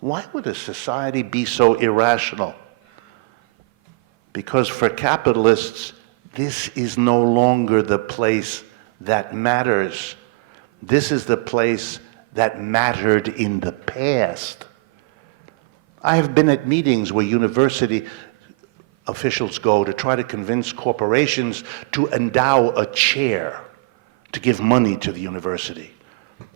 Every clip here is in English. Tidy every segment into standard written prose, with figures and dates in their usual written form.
Why would a society be so irrational? Because for capitalists, this is no longer the place that matters. This is the place that mattered in the past. I have been at meetings where university officials go to try to convince corporations to endow a chair to give money to the university.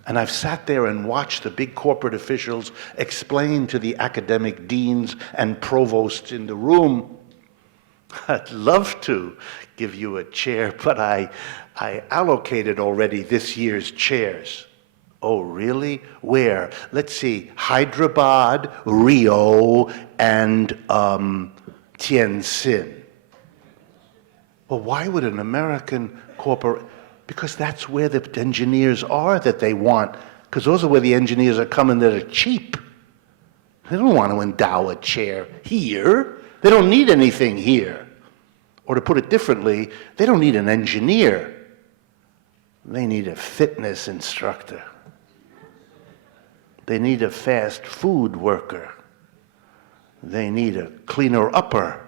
And I've sat there and watched the big corporate officials explain to the academic deans and provosts in the room, I'd love to give you a chair, but I allocated already this year's chairs. Oh, really? Where? Let's see, Hyderabad, Rio, and Tianjin. Well, why would an American corporation? Because that's where the engineers are that they want, because those are where the engineers are coming that are cheap. They don't want to endow a chair here. They don't need anything here. Or to put it differently, they don't need an engineer. They need a fitness instructor. They need a fast food worker. They need a cleaner-upper.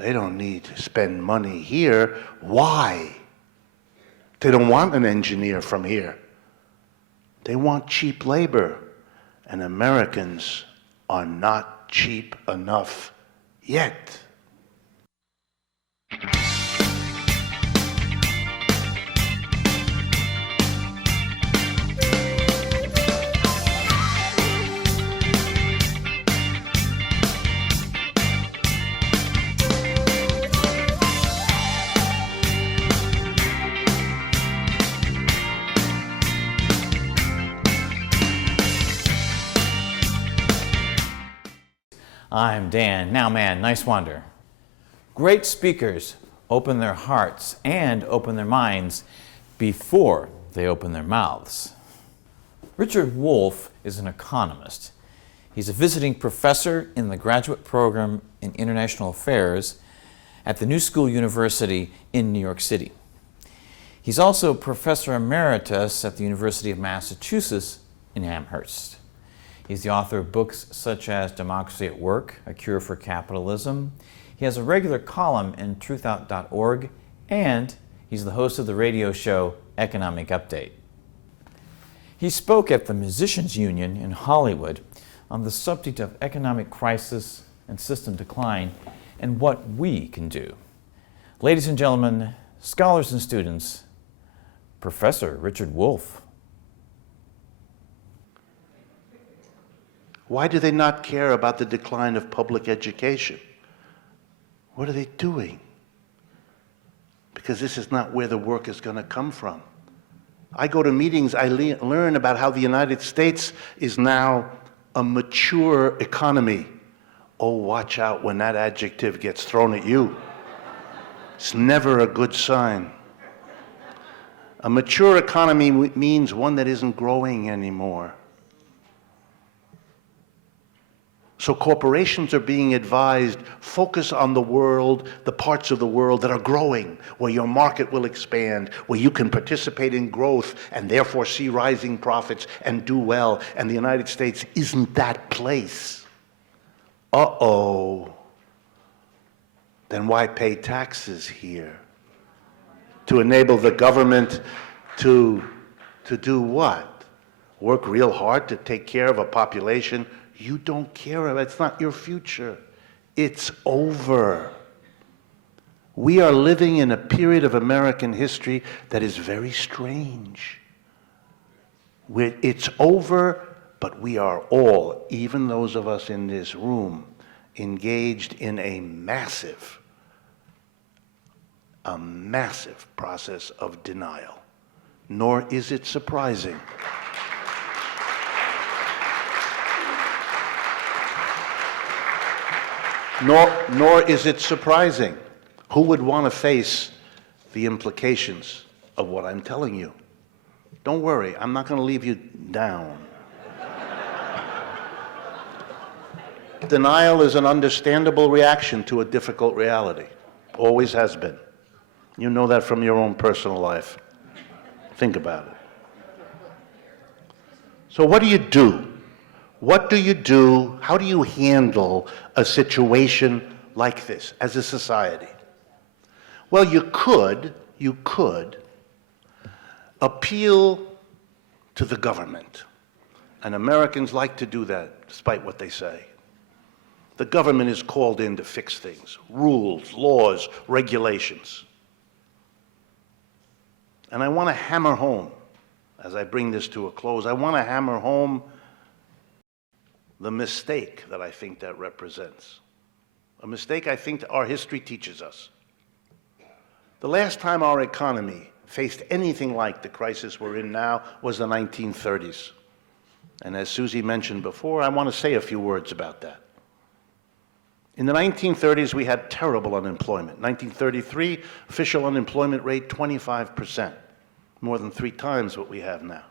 They don't need to spend money here. Why? They don't want an engineer from here. They want cheap labor. And Americans are not cheap enough yet. I'm Dan Nowman Niswander. Great speakers open their hearts and open their minds before they open their mouths. Richard Wolff is an economist. He's a visiting professor in the graduate program in international affairs at the New School University in New York City. He's also professor emeritus at the University of Massachusetts in Amherst. He's the author of books such as Democracy at Work, A Cure for Capitalism. He has a regular column in truthout.org, and he's the host of the radio show Economic Update. He spoke at the Musicians Union in Hollywood on the subject of economic crisis and system decline and what we can do. Ladies and gentlemen, scholars and students, Professor Richard Wolff. Why do they not care about the decline of public education? What are they doing? Because this is not where the work is going to come from. I go to meetings, I learn about how the United States is now a mature economy. Oh, watch out when that adjective gets thrown at you. It's never a good sign. A mature economy means one that isn't growing anymore. So corporations are being advised, focus on the world, the parts of the world that are growing, where your market will expand, where you can participate in growth and therefore see rising profits and do well. And the United States isn't that place. Uh-oh. Then why pay taxes here? To enable the government to do what? Work real hard to take care of a population you don't care about. It's not your future. It's over. We are living in a period of American history that is very strange. It's over, but we are all, even those of us in this room, engaged in a massive process of denial. Nor is it surprising. Nor is it surprising. Who would want to face the implications of what I'm telling you? Don't worry, I'm not going to leave you down. Denial is an understandable reaction to a difficult reality. Always has been. You know that from your own personal life. Think about it. So what do you do? What do you do? How do you handle a situation like this as a society? Well, you could appeal to the government. And Americans like to do that, despite what they say. The government is called in to fix things, rules, laws, regulations. And I want to hammer home, as I bring this to a close, I want to hammer home the mistake that I think that represents. A mistake I think our history teaches us. The last time our economy faced anything like the crisis we're in now was the 1930s. And as Susie mentioned before, I want to say a few words about that. In the 1930s, we had terrible unemployment. 1933, official unemployment rate 25%, more than 3 times what we have now.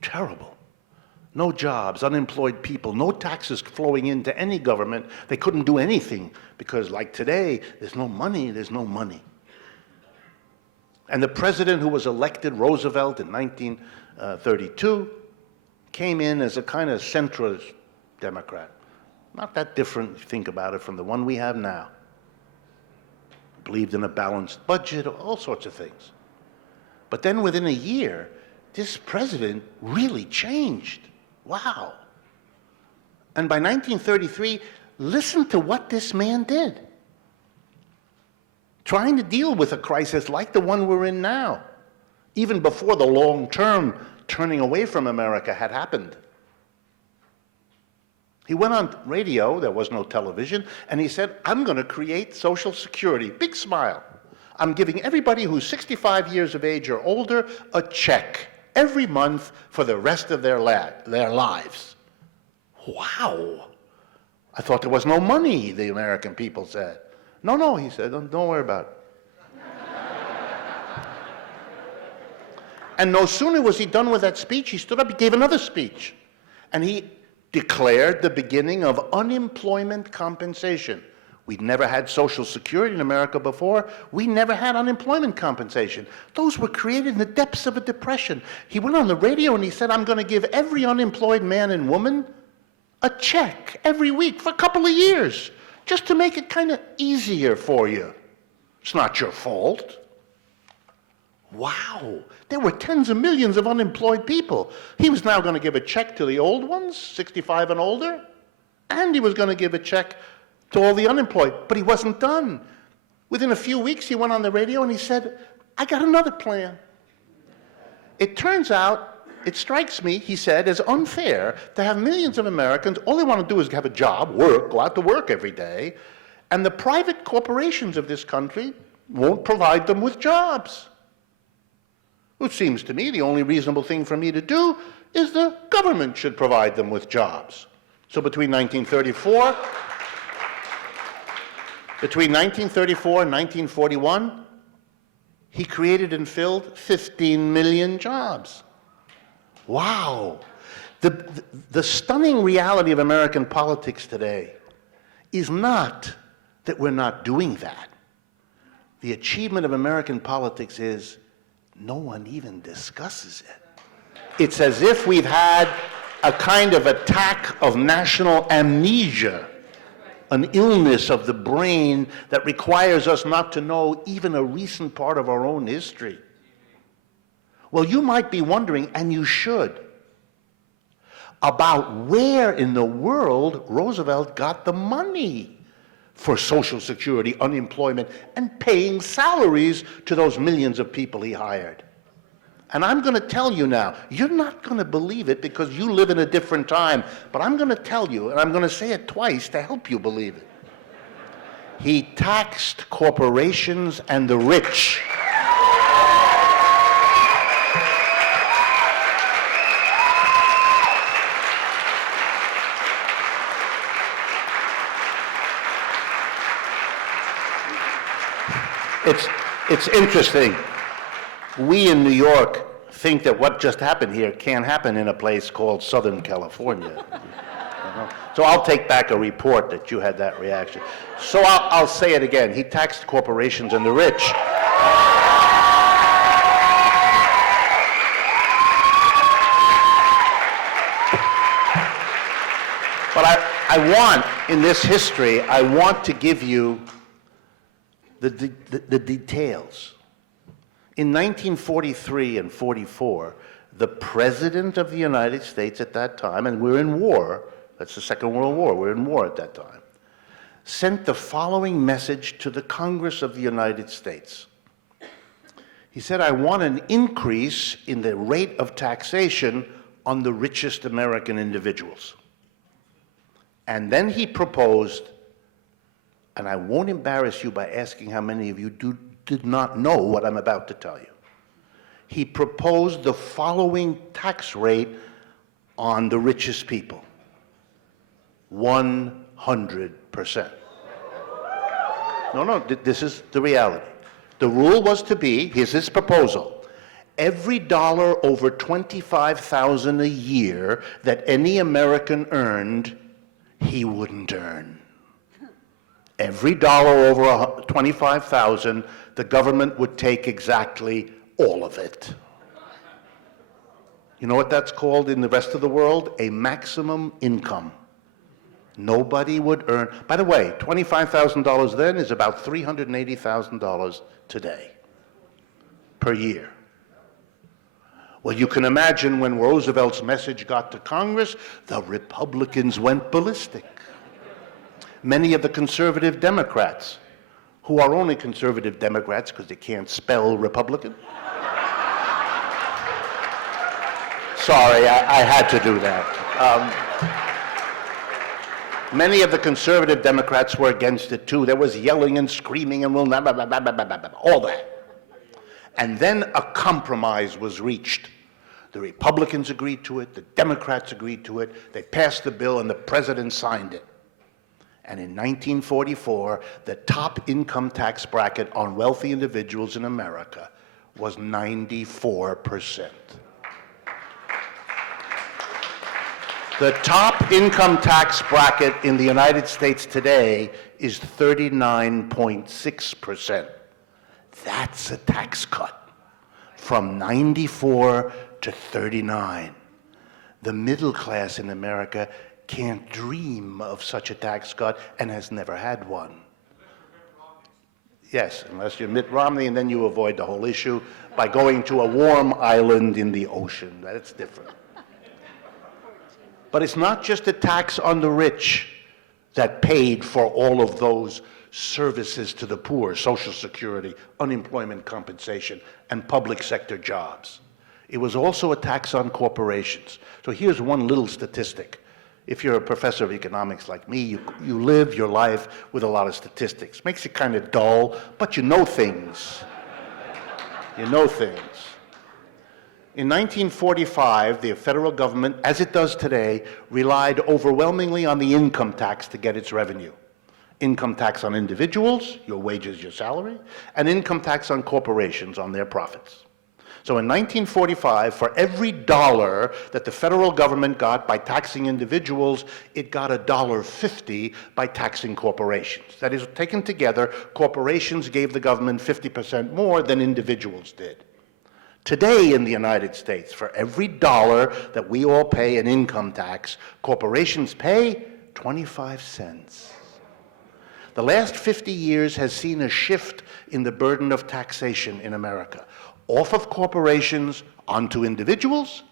Terrible. No jobs, unemployed people, no taxes flowing into any government. They couldn't do anything because, like today, there's no money, there's no money. And the president who was elected, Roosevelt, in 1932, came in as a kind of centrist Democrat. Not that different, if you think about it, from the one we have now. Believed in a balanced budget, all sorts of things. But then within a year, this president really changed. Wow. And by 1933, listen to what this man did. Trying to deal with a crisis like the one we're in now, even before the long-term turning away from America had happened. He went on radio, there was no television, and he said, I'm going to create Social Security. Big smile. I'm giving everybody who's 65 years of age or older a check every month for the rest of their lives. Wow. I thought there was no money, the American people said. No, he said, don't worry about it. And no sooner was he done with that speech, he stood up, he gave another speech. And he declared the beginning of unemployment compensation. We'd never had Social Security in America before. We never had unemployment compensation. Those were created in the depths of a depression. He went on the radio and he said, I'm going to give every unemployed man and woman a check every week for a couple of years, just to make it kind of easier for you. It's not your fault. Wow. There were tens of millions of unemployed people. He was now going to give a check to the old ones, 65 and older, and he was going to give a check to all the unemployed, but he wasn't done. Within a few weeks, he went on the radio and he said, I got another plan. It turns out, it strikes me, he said, as unfair to have millions of Americans, all they want to do is have a job, work, go out to work every day, and the private corporations of this country won't provide them with jobs. It seems to me the only reasonable thing for me to do is the government should provide them with jobs. So between 1934 and 1941, he created and filled 15 million jobs. Wow. The stunning reality of American politics today is not that we're not doing that. The achievement of American politics is no one even discusses it. It's as if we've had a kind of attack of national amnesia, an illness of the brain that requires us not to know even a recent part of our own history. Well, you might be wondering, and you should, about where in the world Roosevelt got the money for Social Security, unemployment, and paying salaries to those millions of people he hired. And I'm going to tell you now, you're not going to believe it because you live in a different time, but I'm going to tell you, and I'm going to say it twice to help you believe it. He taxed corporations and the rich. It's interesting. We in New York think that what just happened here can't happen in a place called Southern California. So I'll take back a report that you had that reaction. So I'll say it again. He taxed corporations and the rich. But I want, in this history, I want to give you the details. In 1943 and 44, the President of the United States at that time, and we're in war, that's the Second World War, we're in war at that time, sent the following message to the Congress of the United States. He said, I want an increase in the rate of taxation on the richest American individuals. And then he proposed, and I won't embarrass you by asking how many of you did not know what I'm about to tell you. He proposed the following tax rate on the richest people: 100%. No, this is the reality. The rule was to be, here's his proposal: every dollar over $25,000 a year that any American earned, he wouldn't earn. Every dollar over $25,000, the government would take exactly all of it. You know what that's called in the rest of the world? A maximum income. Nobody would earn. By the way, $25,000 then is about $380,000 today per year. Well, you can imagine when Roosevelt's message got to Congress, the Republicans went ballistic. Many of the conservative Democrats, who are only conservative Democrats because they can't spell Republican. Sorry, I had to do that. Many of the conservative Democrats were against it too. There was yelling and screaming and all that. And then a compromise was reached. The Republicans agreed to it, the Democrats agreed to it, they passed the bill, and the president signed it. And in 1944, the top income tax bracket on wealthy individuals in America was 94%. The top income tax bracket in the United States today is 39.6%. That's a tax cut from 94 to 39. The middle class in America can't dream of such a tax cut and has never had one. Yes, unless you're Mitt Romney, and then you avoid the whole issue by going to a warm island in the ocean. That's different. But it's not just a tax on the rich that paid for all of those services to the poor: Social Security, unemployment compensation, and public sector jobs. It was also a tax on corporations. So here's one little statistic. If you're a professor of economics like me, you live your life with a lot of statistics. Makes it kind of dull, but you know things. You know things. In 1945, the federal government, as it does today, relied overwhelmingly on the income tax to get its revenue. Income tax on individuals, your wages, your salary, and income tax on corporations on their profits. So in 1945, for every dollar that the federal government got by taxing individuals, it got $1.50 by taxing corporations. That is, taken together, corporations gave the government 50% more than individuals did. Today in the United States, for every dollar that we all pay in income tax, corporations pay 25 cents. The last 50 years has seen a shift in the burden of taxation in America, off of corporations onto individuals,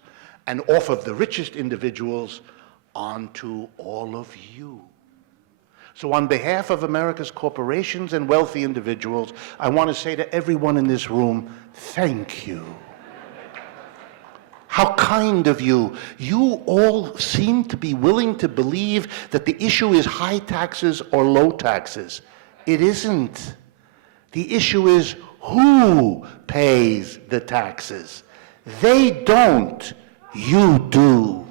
and off of the richest individuals onto all of you. So on behalf of America's corporations and wealthy individuals, I want to say to everyone in this room, thank you. How kind of you. You all seem to be willing to believe that the issue is high taxes or low taxes. It isn't. The issue is who pays the taxes. They don't. You do.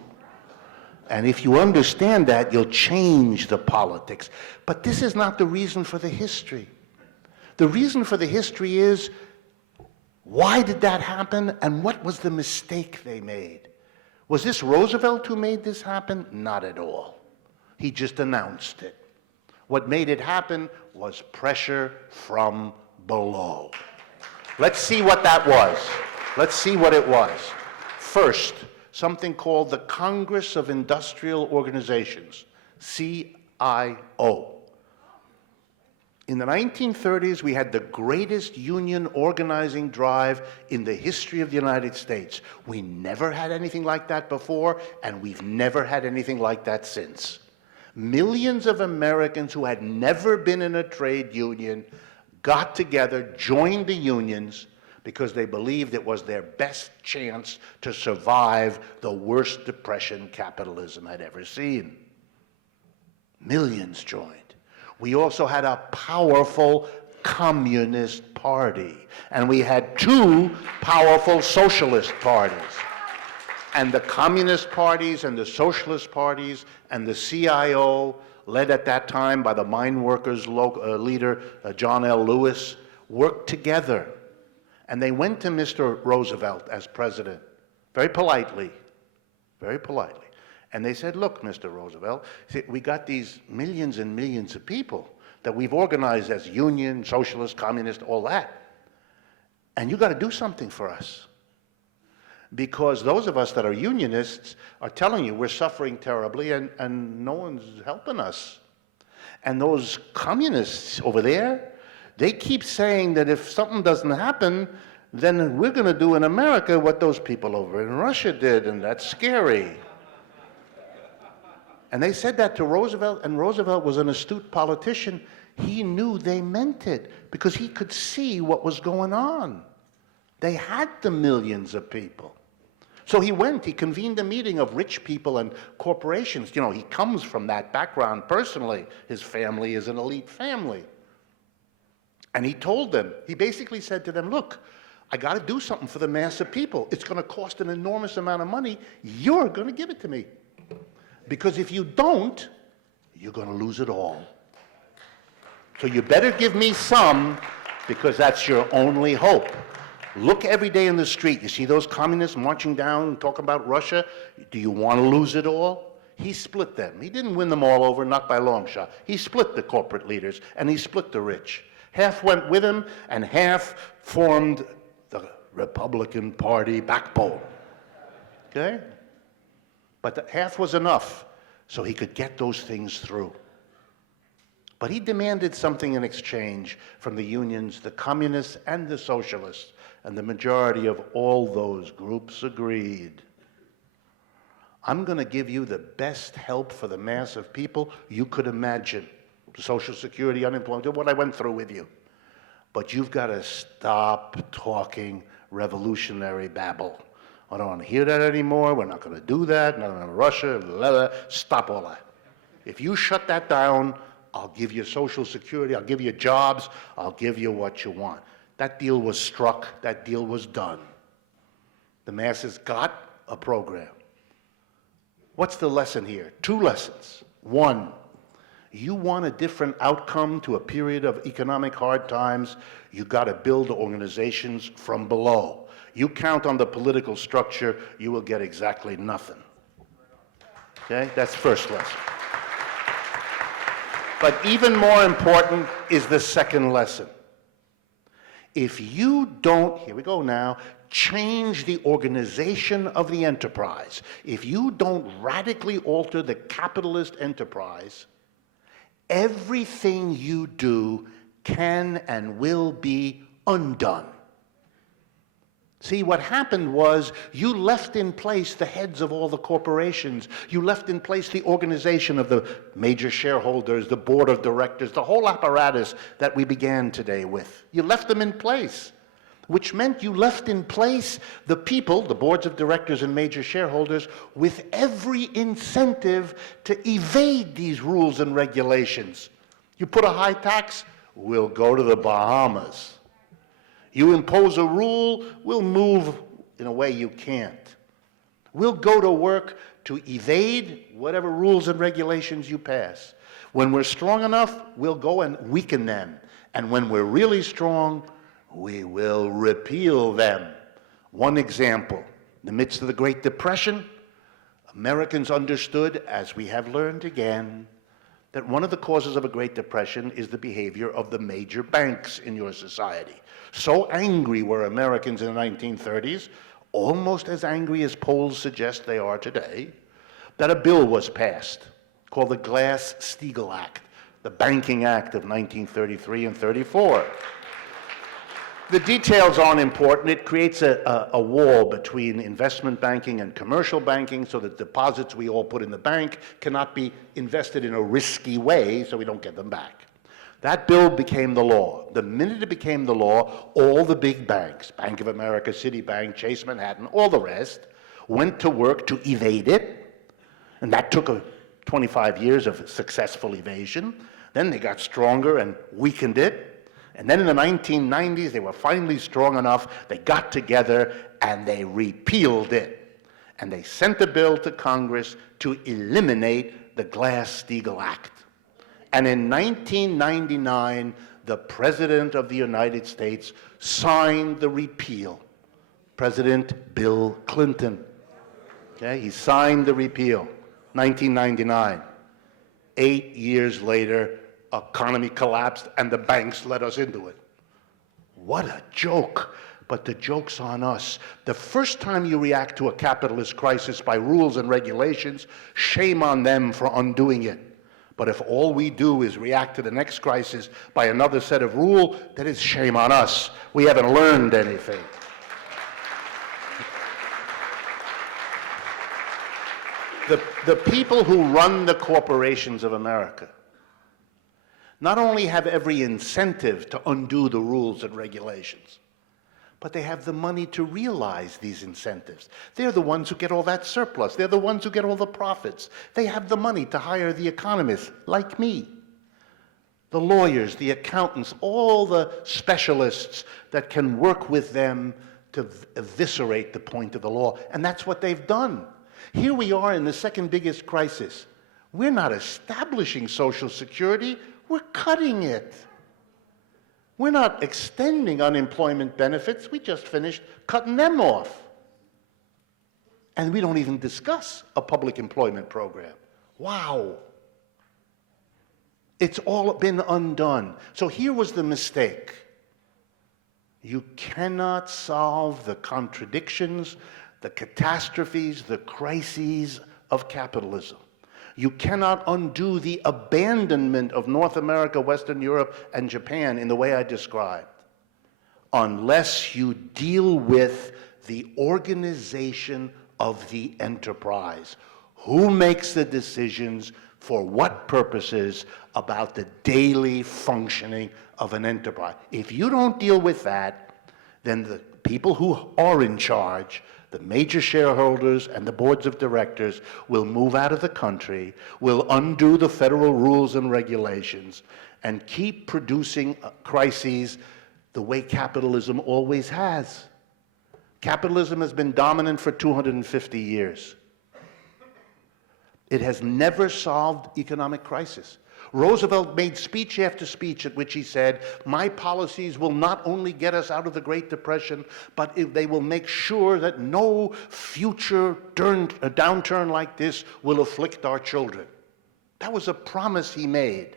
And if you understand that, you'll change the politics. But this is not the reason for the history. The reason for the history is, why did that happen, and what was the mistake they made? Was this Roosevelt who made this happen? Not at all. He just announced it. What made it happen was pressure from below. Let's see what that was. Let's see what it was. First, something called the Congress of Industrial Organizations, CIO. In the 1930s, we had the greatest union organizing drive in the history of the United States. We never had anything like that before, and we've never had anything like that since. Millions of Americans who had never been in a trade union got together, joined the unions, because they believed it was their best chance to survive the worst depression capitalism had ever seen. Millions joined. We also had a powerful communist party, and we had two powerful socialist parties. And the communist parties and the socialist parties and the CIO, led at that time by the mine workers leader, John L. Lewis, worked together. And they went to Mr. Roosevelt as president, very politely, and they said, look, Mr. Roosevelt, we got these millions and millions of people that we've organized as union, socialist, communist, all that. And you got to do something for us. Because those of us that are unionists are telling you we're suffering terribly and no one's helping us. And those communists over there, they keep saying that if something doesn't happen, then we're going to do in America what those people over in Russia did, and that's scary. And they said that to Roosevelt, and Roosevelt was an astute politician. He knew they meant it because he could see what was going on. They had the millions of people. So he convened a meeting of rich people and corporations. You know, he comes from that background personally. His family is an elite family. And he told them, he basically said to them, look, I got to do something for the mass of people. It's going to cost an enormous amount of money. You're going to give it to me. Because if you don't, you're going to lose it all. So you better give me some, because that's your only hope. Look every day in the street. You see those communists marching down, talking about Russia? Do you want to lose it all? He split them. He didn't win them all over, not by a long shot. He split the corporate leaders, and he split the rich. Half went with him, and half formed the Republican Party backbone. Okay? But the half was enough, so he could get those things through. But he demanded something in exchange from the unions, the communists, and the socialists. And the majority of all those groups agreed. I'm going to give you the best help for the mass of people you could imagine. Social Security, unemployment, what I went through with you. But you've got to stop talking revolutionary babble. I don't want to hear that anymore. We're not going to do that. Not in Russia. Blah, blah. Stop all that. If you shut that down, I'll give you Social Security. I'll give you jobs. I'll give you what you want. That deal was struck. That deal was done. The masses got a program. What's the lesson here? Two lessons. One, you want a different outcome to a period of economic hard times, you got to build organizations from below. You count on the political structure, you will get exactly nothing. Okay? That's first lesson. But even more important is the second lesson. If you don't, here we go now, change the organization of the enterprise, if you don't radically alter the capitalist enterprise, everything you do can and will be undone. See, what happened was you left in place the heads of all the corporations. You left in place the organization of the major shareholders, the board of directors, the whole apparatus that we began today with. You left them in place, which meant you left in place the people, the boards of directors and major shareholders, with every incentive to evade these rules and regulations. You put a high tax, we'll go to the Bahamas. You impose a rule, we'll move in a way you can't. We'll go to work to evade whatever rules and regulations you pass. When we're strong enough, we'll go and weaken them. And when we're really strong, we will repeal them. One example, in the midst of the Great Depression, Americans understood, as we have learned again, that one of the causes of a Great Depression is the behavior of the major banks in your society. So angry were Americans in the 1930s, almost as angry as polls suggest they are today, that a bill was passed called the Glass-Steagall Act, the Banking Act of 1933 and 34. The details aren't important. It creates a wall between investment banking and commercial banking so that deposits we all put in the bank cannot be invested in a risky way so we don't get them back. That bill became the law. The minute it became the law, all the big banks, Bank of America, Citibank, Chase Manhattan, all the rest, went to work to evade it, and that took 25 years of successful evasion. Then they got stronger and weakened it. And then in the 1990s, they were finally strong enough, they got together and they repealed it. And they sent a bill to Congress to eliminate the Glass-Steagall Act. And in 1999, the President of the United States signed the repeal. President Bill Clinton. Okay, he signed the repeal, 1999. 8 years later, economy collapsed and the banks let us into it. What a joke. But the joke's on us. The first time you react to a capitalist crisis by rules and regulations, shame on them for undoing it. But if all we do is react to the next crisis by another set of rules, then it's shame on us. We haven't learned anything. The people who run the corporations of America not only have every incentive to undo the rules and regulations, but they have the money to realize these incentives. They're the ones who get all that surplus. They're the ones who get all the profits. They have the money to hire the economists, like me, the lawyers, the accountants, all the specialists that can work with them to eviscerate the point of the law. And that's what they've done. Here we are in the second biggest crisis. We're not establishing Social Security, we're cutting it. We're not extending unemployment benefits, we just finished cutting them off. And we don't even discuss a public employment program. Wow. It's all been undone. So here was the mistake. You cannot solve the contradictions, the catastrophes, the crises of capitalism. You cannot undo the abandonment of North America, Western Europe, and Japan in the way I described, unless you deal with the organization of the enterprise. Who makes the decisions for what purposes about the daily functioning of an enterprise? If you don't deal with that, then the people who are in charge, the major shareholders and the boards of directors, will move out of the country, will undo the federal rules and regulations, and keep producing crises the way capitalism always has. Capitalism has been dominant for 250 years. It has never solved economic crisis. Roosevelt made speech after speech at which he said, my policies will not only get us out of the Great Depression, but they will make sure that no future downturn like this will afflict our children. That was a promise he made,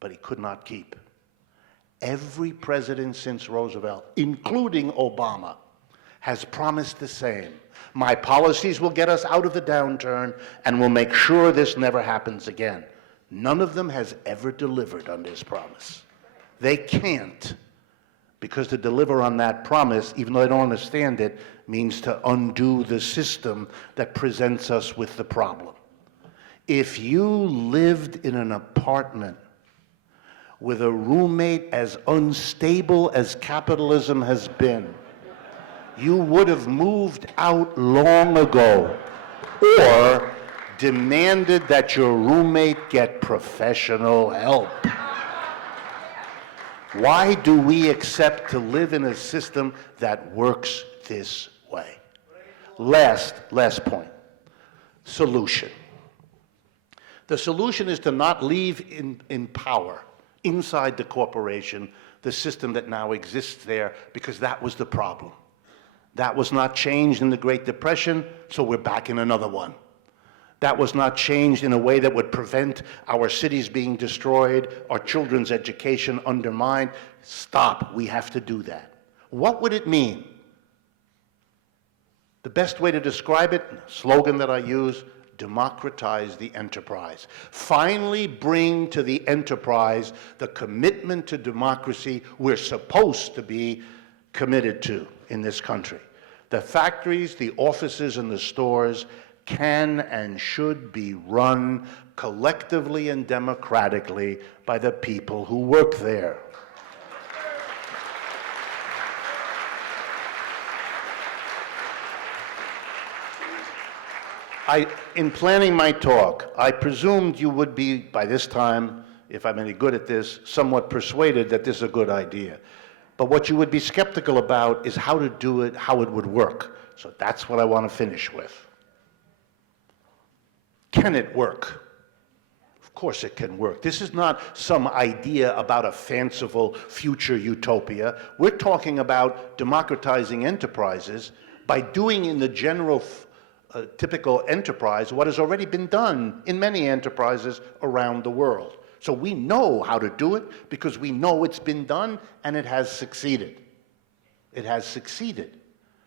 but he could not keep. Every president since Roosevelt, including Obama, has promised the same. My policies will get us out of the downturn and will make sure this never happens again. None of them has ever delivered on this promise. They can't, because to deliver on that promise, even though they don't understand it, means to undo the system that presents us with the problem. If you lived in an apartment with a roommate as unstable as capitalism has been, you would have moved out long ago, or demanded that your roommate get professional help. Why do we accept to live in a system that works this way? Last point. Solution. The solution is to not leave in power, inside the corporation, the system that now exists there, because that was the problem. That was not changed in the Great Depression, so we're back in another one. That was not changed in a way that would prevent our cities being destroyed, our children's education undermined. Stop, we have to do that. What would it mean? The best way to describe it, slogan that I use, democratize the enterprise. Finally bring to the enterprise the commitment to democracy we're supposed to be committed to in this country. The factories, the offices, and the stores can and should be run collectively and democratically by the people who work there. In planning my talk, I presumed you would be, by this time, if I'm any good at this, somewhat persuaded that this is a good idea. But what you would be skeptical about is how to do it, how it would work. So that's what I want to finish with. Can it work? Of course it can work. This is not some idea about a fanciful future utopia. We're talking about democratizing enterprises by doing in the general typical enterprise what has already been done in many enterprises around the world. So we know how to do it because we know it's been done and it has succeeded. It has succeeded.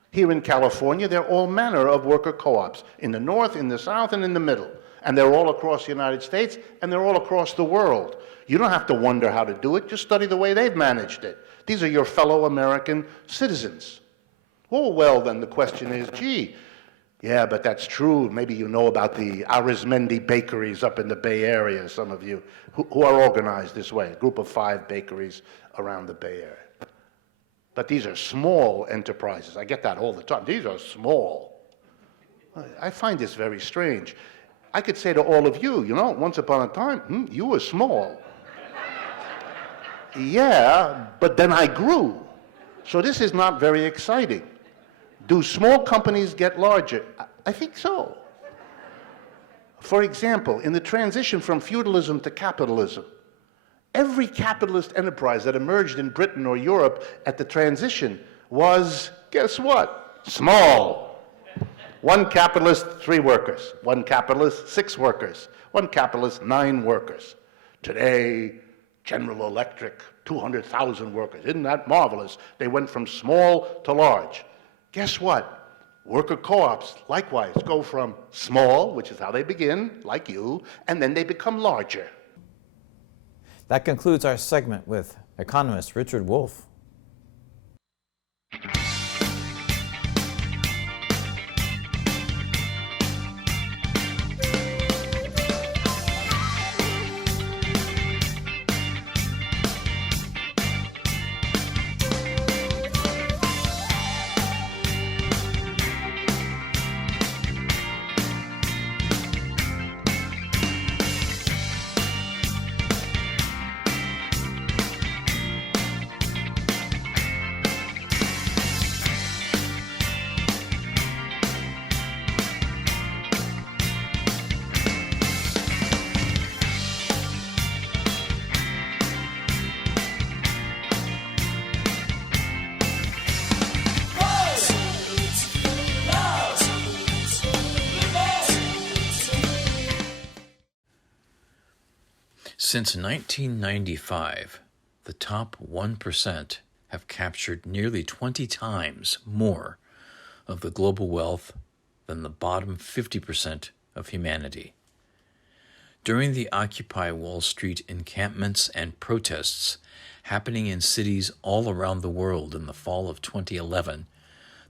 Here in California, there are all manner of worker co-ops in the north, in the south, and in the middle. And they're all across the United States, and they're all across the world. You don't have to wonder how to do it. Just study the way they've managed it. These are your fellow American citizens. Oh, well, then the question is, gee, yeah, but that's true. Maybe you know about the Arizmendi bakeries up in the Bay Area, some of you, who are organized this way, a group of 5 bakeries around the Bay Area. But these are small enterprises. I get that all the time. These are small. I find this very strange. I could say to all of you, you know, once upon a time, you were small. Yeah, but then I grew. So this is not very exciting. Do small companies get larger? I think so. For example, in the transition from feudalism to capitalism, every capitalist enterprise that emerged in Britain or Europe at the transition was, guess what? Small. 1 capitalist, 3 workers. 1 capitalist, 6 workers. 1 capitalist, 9 workers. Today, General Electric, 200,000 workers. Isn't that marvelous? They went from small to large. Guess what? Worker co-ops, likewise, go from small, which is how they begin, like you, and then they become larger. That concludes our segment with economist Richard Wolff. Since 1995, the top 1% have captured nearly 20 times more of the global wealth than the bottom 50% of humanity. During the Occupy Wall Street encampments and protests happening in cities all around the world in the fall of 2011,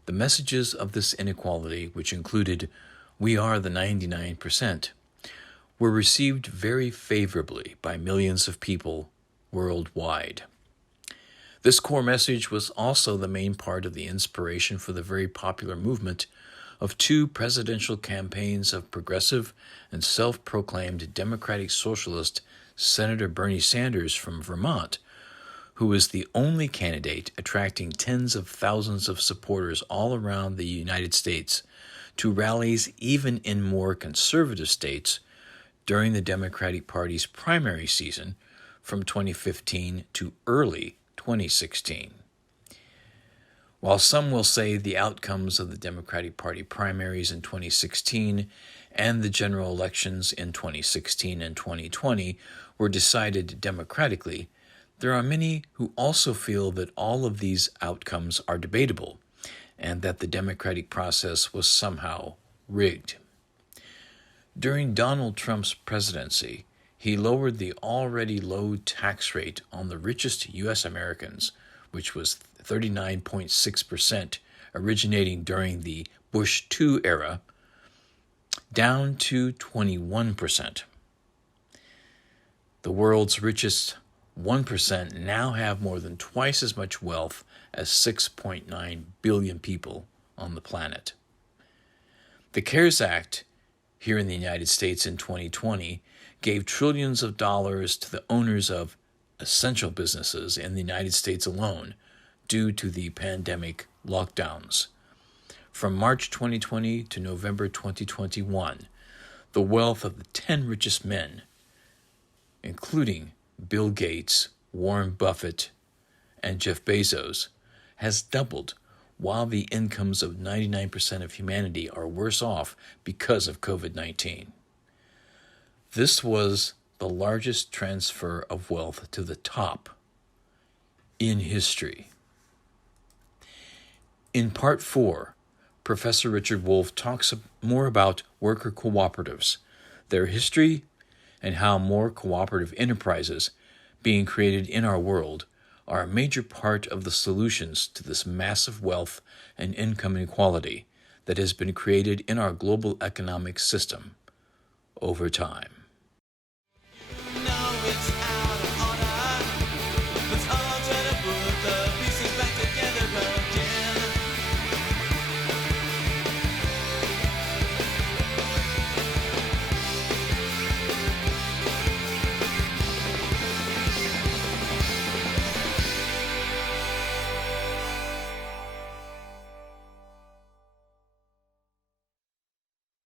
the messages of this inequality, which included, "We are the 99%, were received very favorably by millions of people worldwide. This core message was also the main part of the inspiration for the very popular movement of 2 presidential campaigns of progressive and self-proclaimed democratic socialist Senator Bernie Sanders from Vermont, who was the only candidate attracting tens of thousands of supporters all around the United States to rallies even in more conservative states during the Democratic Party's primary season from 2015 to early 2016. While some will say the outcomes of the Democratic Party primaries in 2016 and the general elections in 2016 and 2020 were decided democratically, there are many who also feel that all of these outcomes are debatable and that the democratic process was somehow rigged. During Donald Trump's presidency, he lowered the already low tax rate on the richest U.S. Americans, which was 39.6%, originating during the Bush II era, down to 21%. The world's richest 1% now have more than twice as much wealth as 6.9 billion people on the planet. The CARES Act here in the United States in 2020 gave trillions of dollars to the owners of essential businesses in the United States alone due to the pandemic lockdowns. From March 2020 to November 2021, the wealth of the 10 richest men, including Bill Gates, Warren Buffett, and Jeff Bezos, has doubled, while the incomes of 99% of humanity are worse off because of COVID-19. This was the largest transfer of wealth to the top in history. In Part 4, Professor Richard Wolff talks more about worker cooperatives, their history, and how more cooperative enterprises being created in our world are a major part of the solutions to this massive wealth and income inequality that has been created in our global economic system over time.